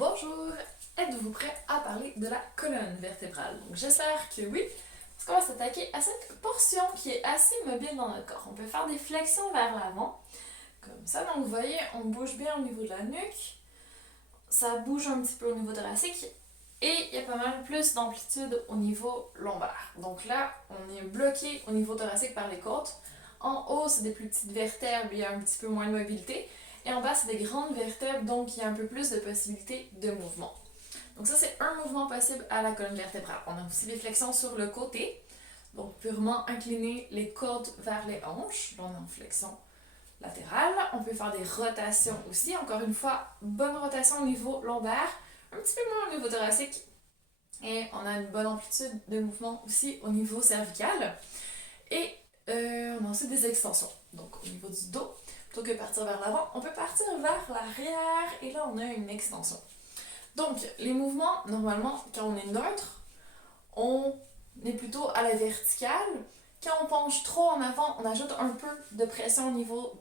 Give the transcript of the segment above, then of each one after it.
Bonjour, êtes-vous prêt à parler de la colonne vertébrale? Donc j'espère que oui, parce qu'on va s'attaquer à cette portion qui est assez mobile dans notre corps. On peut faire des flexions vers l'avant, comme ça. Donc vous voyez, on bouge bien au niveau de la nuque, ça bouge un petit peu au niveau thoracique, et il y a pas mal plus d'amplitude au niveau lombaire. Donc là, on est bloqué au niveau thoracique par les côtes. En haut, c'est des plus petites vertèbres, il y a un petit peu moins de mobilité. Et en bas, c'est des grandes vertèbres, donc il y a un peu plus de possibilités de mouvement. Donc ça, c'est un mouvement possible à la colonne vertébrale. On a aussi des flexions sur le côté, donc purement incliner les côtes vers les hanches. Là, on est en flexion latérale. On peut faire des rotations aussi. Encore une fois, bonne rotation au niveau lombaire, un petit peu moins au niveau thoracique. Et on a une bonne amplitude de mouvement aussi au niveau cervical. Et on a aussi des extensions. Donc au niveau du dos, plutôt que partir vers l'avant, on peut partir vers l'arrière et là on a une extension. Donc les mouvements, normalement, quand on est neutre, on est plutôt à la verticale. Quand on penche trop en avant, on ajoute un peu de pression au niveau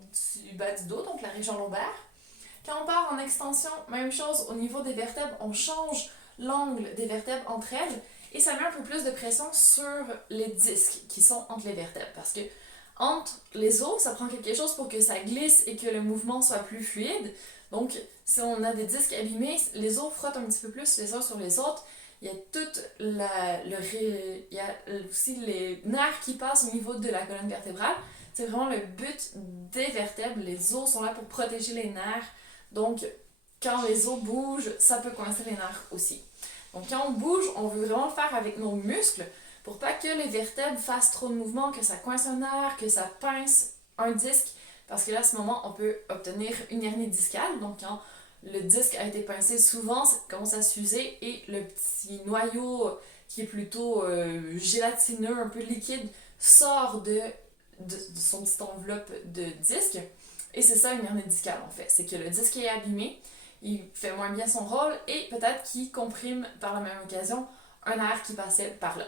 du bas du dos, donc la région lombaire. Quand on part en extension, même chose au niveau des vertèbres, on change l'angle des vertèbres entre elles et ça met un peu plus de pression sur les disques qui sont entre les vertèbres parce que entre les os, ça prend quelque chose pour que ça glisse et que le mouvement soit plus fluide. Donc, si on a des disques abîmés, les os frottent un petit peu plus les uns sur les autres. Il y a il y a aussi les nerfs qui passent au niveau de la colonne vertébrale. C'est vraiment le but des vertèbres. Les os sont là pour protéger les nerfs. Donc, quand les os bougent, ça peut coincer les nerfs aussi. Donc, quand on bouge, on veut vraiment le faire avec nos muscles pour pas que les vertèbres fassent trop de mouvement, que ça coince un nerf, que ça pince un disque. Parce que là, à ce moment, on peut obtenir une hernie discale. Donc, quand le disque a été pincé, souvent, ça commence à s'user et le petit noyau qui est plutôt gélatineux, un peu liquide, sort de son petite enveloppe de disque. Et c'est ça une hernie discale en fait. C'est que le disque est abîmé, il fait moins bien son rôle et peut-être qu'il comprime par la même occasion un nerf qui passait par là.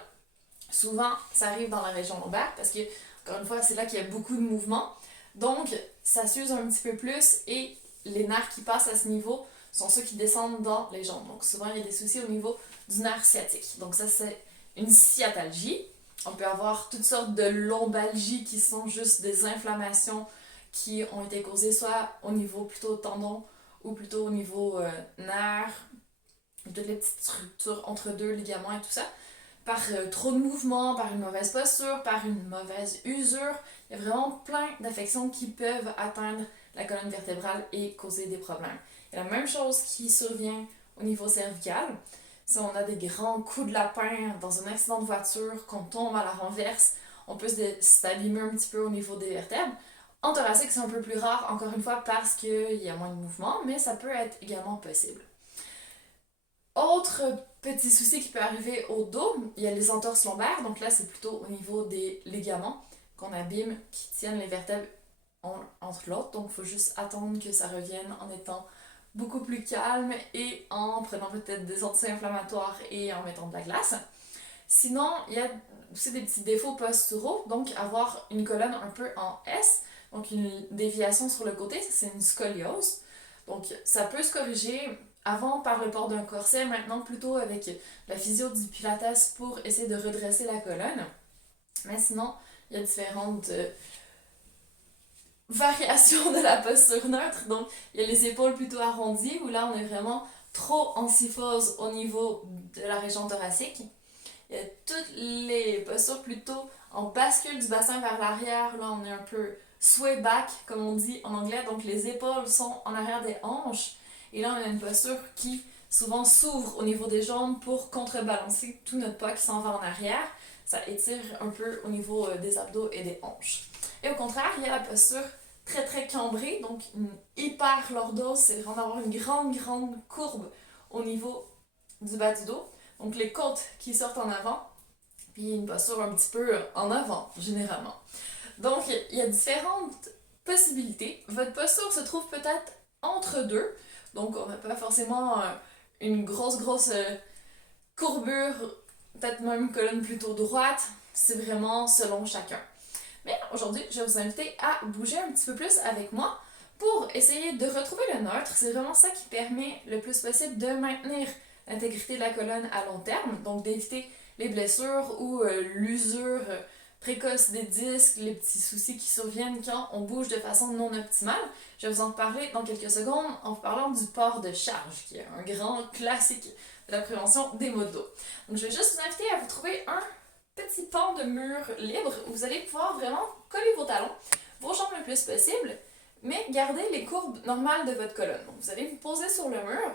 Souvent, ça arrive dans la région lombaire parce que, encore une fois, c'est là qu'il y a beaucoup de mouvement. Donc, ça s'use un petit peu plus et les nerfs qui passent à ce niveau sont ceux qui descendent dans les jambes. Donc, souvent, il y a des soucis au niveau du nerf sciatique. Donc, ça, c'est une sciatalgie. On peut avoir toutes sortes de lombalgies qui sont juste des inflammations qui ont été causées soit au niveau plutôt tendon ou plutôt au niveau nerf, toutes les petites structures entre deux ligaments et tout ça par trop de mouvements, par une mauvaise posture, par une mauvaise usure. Il y a vraiment plein d'affections qui peuvent atteindre la colonne vertébrale et causer des problèmes. Il y a la même chose qui survient au niveau cervical. Si on a des grands coups de lapin dans un accident de voiture, qu'on tombe à la renverse, on peut s'abîmer un petit peu au niveau des vertèbres. En thoracique, c'est un peu plus rare, encore une fois, parce qu'il y a moins de mouvement, mais ça peut être également possible. Autre petit souci qui peut arriver au dos, il y a les entorses lombaires. Donc là, c'est plutôt au niveau des ligaments qu'on abîme, qui tiennent les vertèbres entre l'autre. Donc il faut juste attendre que ça revienne en étant beaucoup plus calme et en prenant peut-être des anti-inflammatoires et en mettant de la glace. Sinon, il y a aussi des petits défauts posturaux, donc avoir une colonne un peu en S, donc une déviation sur le côté, c'est une scoliose. Donc ça peut se corriger avant par le port d'un corset, maintenant plutôt avec la physio du pilates pour essayer de redresser la colonne. Mais sinon, il y a différentes variations de la posture neutre. Donc, il y a les épaules plutôt arrondies où là, on est vraiment trop en syphose au niveau de la région thoracique. Il y a toutes les postures plutôt en bascule du bassin vers l'arrière. Là, on est un peu sway back, comme on dit en anglais. Donc, les épaules sont en arrière des hanches. Et là, on a une posture qui souvent s'ouvre au niveau des jambes pour contrebalancer tout notre poids qui s'en va en arrière. Ça étire un peu au niveau des abdos et des hanches. Et au contraire, il y a la posture très très cambrée, donc une hyperlordose, c'est vraiment d'avoir une grande courbe au niveau du bas du dos. Donc les côtes qui sortent en avant, puis une posture un petit peu en avant, généralement. Donc il y a différentes possibilités. Votre posture se trouve peut-être entre deux. Donc, on n'a pas forcément une grosse courbure, peut-être même une colonne plutôt droite. C'est vraiment selon chacun. Mais aujourd'hui, je vais vous inviter à bouger un petit peu plus avec moi pour essayer de retrouver le neutre, c'est vraiment ça qui permet le plus possible de maintenir l'intégrité de la colonne à long terme, donc d'éviter les blessures ou l'usure précoce des disques, les petits soucis qui surviennent quand on bouge de façon non optimale. Je vais vous en parler dans quelques secondes en vous parlant du port de charge, qui est un grand classique de la prévention des maux de dos. Donc je vais juste vous inviter à vous trouver un petit pan de mur libre où vous allez pouvoir vraiment coller vos talons, vos jambes le plus possible, mais garder les courbes normales de votre colonne. Donc vous allez vous poser sur le mur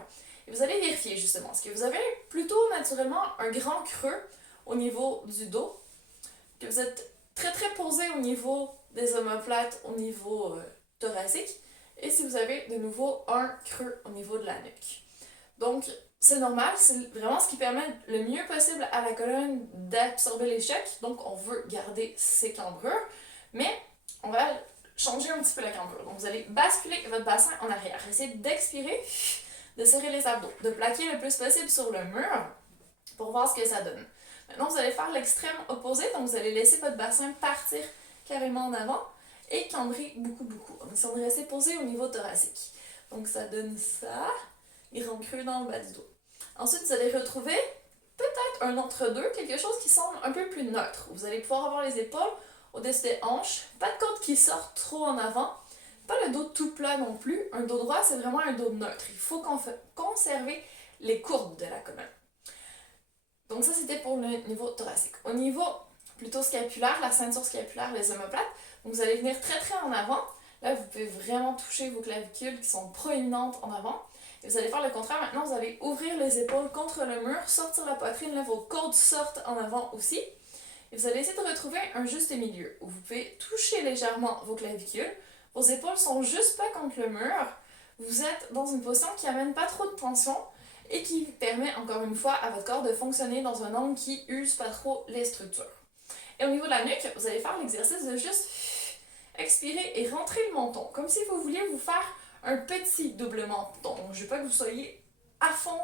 et vous allez vérifier justement, est-ce que vous avez plutôt naturellement un grand creux au niveau du dos, que vous êtes très très posé au niveau des omoplates, au niveau thoracique, et si vous avez de nouveau un creux au niveau de la nuque. Donc c'est normal, c'est vraiment ce qui permet le mieux possible à la colonne d'absorber les chocs, donc on veut garder ces cambrures, mais on va changer un petit peu la cambrure. Donc vous allez basculer votre bassin en arrière, essayez d'expirer, de serrer les abdos, de plaquer le plus possible sur le mur pour voir ce que ça donne. Maintenant, vous allez faire l'extrême opposé, donc vous allez laisser votre bassin partir carrément en avant et cambrer beaucoup. En essayant de rester posé au niveau thoracique. Donc ça donne ça, grand creux dans le bas du dos. Ensuite, vous allez retrouver peut-être un entre-deux, quelque chose qui semble un peu plus neutre. Vous allez pouvoir avoir les épaules au-dessus des hanches, pas de côtes qui sortent trop en avant, pas le dos tout plat non plus. Un dos droit, c'est vraiment un dos neutre. Il faut conserver les courbes de la colonne. Donc ça, c'était pour le niveau thoracique. Au niveau plutôt scapulaire, la ceinture scapulaire, les omoplates, donc vous allez venir très très en avant. Là, vous pouvez vraiment toucher vos clavicules qui sont proéminentes en avant. Et vous allez faire le contraire. Maintenant, vous allez ouvrir les épaules contre le mur, sortir la poitrine, là, vos côtes sortent en avant aussi. Et vous allez essayer de retrouver un juste milieu où vous pouvez toucher légèrement vos clavicules. Vos épaules sont juste pas contre le mur. Vous êtes dans une position qui amène pas trop de tension et qui permet encore une fois à votre corps de fonctionner dans un angle qui use pas trop les structures. Et au niveau de la nuque, vous allez faire l'exercice de juste expirer et rentrer le menton, comme si vous vouliez vous faire un petit double menton. Je veux pas que vous soyez à fond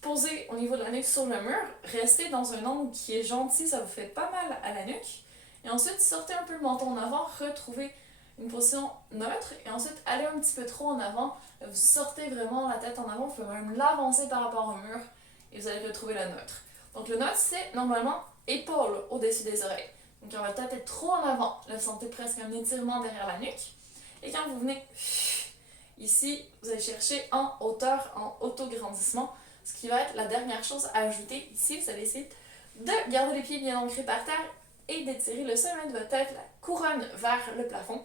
posé au niveau de la nuque sur le mur, restez dans un angle qui est gentil, ça vous fait pas mal à la nuque. Et ensuite, sortez un peu le menton en avant, retrouvez une position neutre et ensuite allez un petit peu trop en avant. Vous sortez vraiment la tête en avant, vous pouvez même l'avancer par rapport au mur et vous allez retrouver le neutre. Donc le neutre, c'est normalement épaule au-dessus des oreilles. Donc quand votre tête est trop en avant, là vous sentez presque un étirement derrière la nuque. Et quand vous venez ici, vous allez chercher en hauteur, en auto-grandissement, ce qui va être la dernière chose à ajouter ici. Vous allez essayer de garder les pieds bien ancrés par terre et d'étirer le sommet de votre tête, la couronne vers le plafond,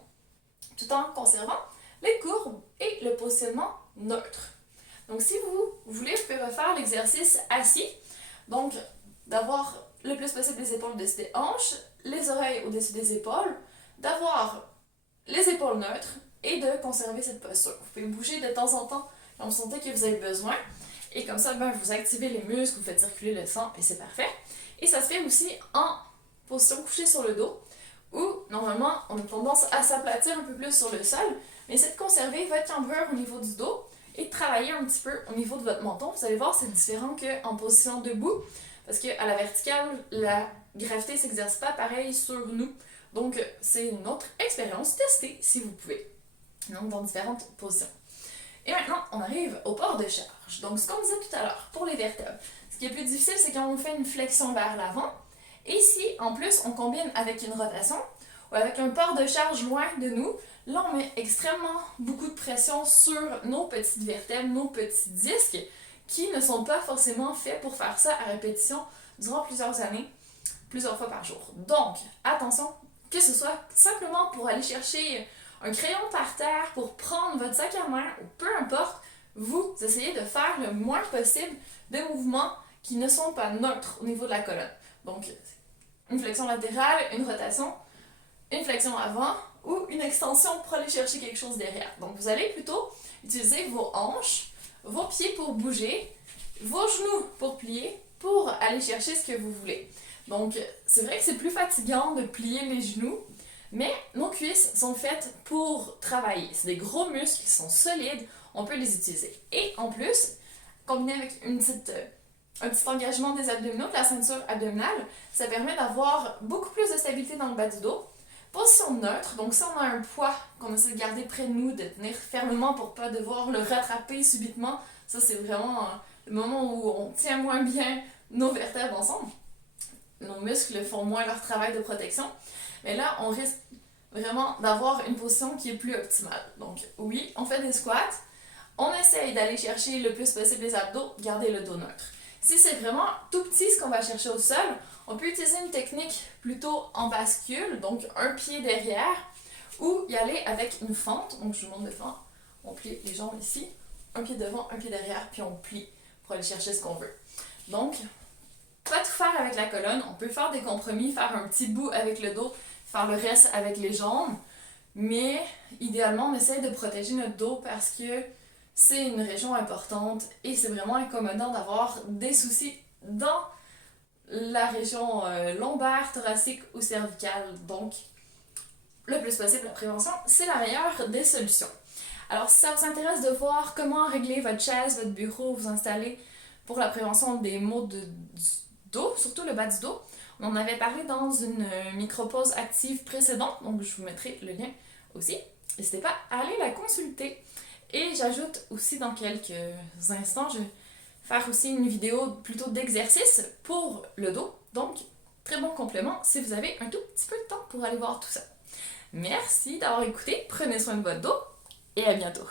tout en conservant les courbes et le positionnement neutre. Donc si vous voulez, je peux refaire l'exercice assis. Donc d'avoir le plus possible les épaules au-dessus des hanches, les oreilles au-dessus des épaules, d'avoir les épaules neutres et de conserver cette posture. Vous pouvez bouger de temps en temps quand vous sentez que vous avez besoin. Et comme ça, vous activez les muscles, vous faites circuler le sang et c'est parfait. Et ça se fait aussi en position couchée sur le dos, où normalement on a tendance à s'aplatir un peu plus sur le sol, mais c'est de conserver votre cambrure au niveau du dos et de travailler un petit peu au niveau de votre menton. Vous allez voir, c'est différent qu'en position debout, parce qu'à la verticale, la gravité ne s'exerce pas pareil sur nous. Donc c'est une autre expérience, testez si vous pouvez. Donc dans différentes positions. Et maintenant, on arrive au port de charge. Donc ce qu'on disait tout à l'heure, pour les vertèbres, ce qui est plus difficile, c'est quand on fait une flexion vers l'avant. Et si, en plus, on combine avec une rotation ou avec un port de charge loin de nous, là, on met extrêmement beaucoup de pression sur nos petites vertèbres, nos petits disques, qui ne sont pas forcément faits pour faire ça à répétition durant plusieurs années, plusieurs fois par jour. Donc, attention, que ce soit simplement pour aller chercher un crayon par terre, pour prendre votre sac à main, ou peu importe, vous essayez de faire le moins possible de mouvements qui ne sont pas neutres au niveau de la colonne. Donc, une flexion latérale, une rotation, une flexion avant ou une extension pour aller chercher quelque chose derrière. Donc, vous allez plutôt utiliser vos hanches, vos pieds pour bouger, vos genoux pour plier, pour aller chercher ce que vous voulez. Donc, c'est vrai que c'est plus fatigant de plier les genoux, mais nos cuisses sont faites pour travailler. C'est des gros muscles qui sont solides, on peut les utiliser. Et en plus, combiné avec un petit engagement des abdominaux, de la ceinture abdominale, ça permet d'avoir beaucoup plus de stabilité dans le bas du dos, Position neutre, donc si on a un poids qu'on essaie de garder près de nous, de tenir fermement pour pas devoir le rattraper subitement, ça c'est vraiment le moment où on tient moins bien nos vertèbres ensemble. Nos muscles font moins leur travail de protection. Mais là, on risque vraiment d'avoir une position qui est plus optimale. Donc oui, on fait des squats, on essaye d'aller chercher le plus possible les abdos, garder le dos neutre. Si c'est vraiment tout petit ce qu'on va chercher au sol, on peut utiliser une technique plutôt en bascule, donc un pied derrière, ou y aller avec une fente. Donc je vous montre devant, on plie les jambes ici, un pied devant, un pied derrière, puis on plie pour aller chercher ce qu'on veut. Donc, pas tout faire avec la colonne, on peut faire des compromis, faire un petit bout avec le dos, faire le reste avec les jambes, mais idéalement on essaie de protéger notre dos parce que c'est une région importante et c'est vraiment incommodant d'avoir des soucis dans la région lombaire, thoracique ou cervicale. Donc, le plus possible, la prévention, c'est la meilleure des solutions. Alors, si ça vous intéresse de voir comment régler votre chaise, votre bureau, vous installer pour la prévention des maux du dos, surtout le bas du dos, on en avait parlé dans une micro-pause active précédente, donc je vous mettrai le lien aussi. N'hésitez pas à aller la consulter. Et j'ajoute aussi dans quelques instants, je vais faire aussi une vidéo plutôt d'exercice pour le dos. Donc, très bon complément si vous avez un tout petit peu de temps pour aller voir tout ça. Merci d'avoir écouté, prenez soin de votre dos et à bientôt.